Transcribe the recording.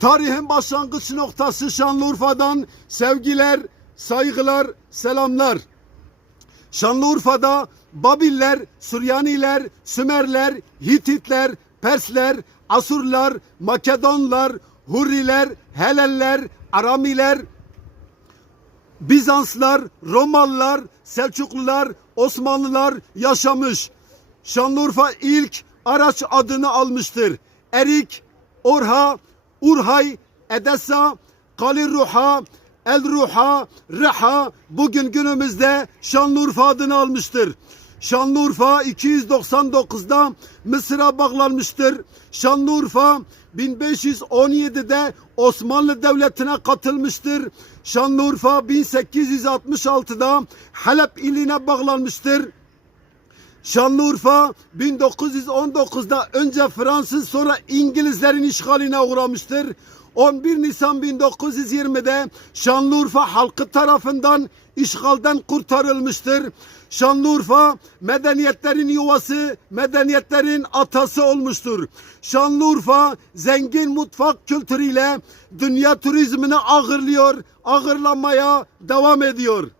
Tarihin başlangıç noktası Şanlıurfa'dan sevgiler, saygılar, selamlar. Şanlıurfa'da Babiller, Süryaniler, Sümerler, Hititler, Persler, Asurlar, Makedonlar, Hurriler, Heleller, Aramiler, Bizanslar, Romalılar, Selçuklular, Osmanlılar yaşamış. Şanlıurfa ilk araç adını almıştır. Erik, Orha, Urhay, Edessa, Kalirruha, Elruha, Reha bugün günümüzde Şanlıurfa adını almıştır. Şanlıurfa 299'da Mısır'a bağlanmıştır. Şanlıurfa 1517'de Osmanlı Devleti'ne katılmıştır. Şanlıurfa 1866'da Halep iline bağlanmıştır. Şanlıurfa 1919'da önce Fransız sonra İngilizlerin işgaline uğramıştır. 11 Nisan 1920'de Şanlıurfa halkı tarafından işgalden kurtarılmıştır. Şanlıurfa medeniyetlerin yuvası, medeniyetlerin atası olmuştur. Şanlıurfa zengin mutfak kültürüyle dünya turizmini ağırlıyor, ağırlamaya devam ediyor.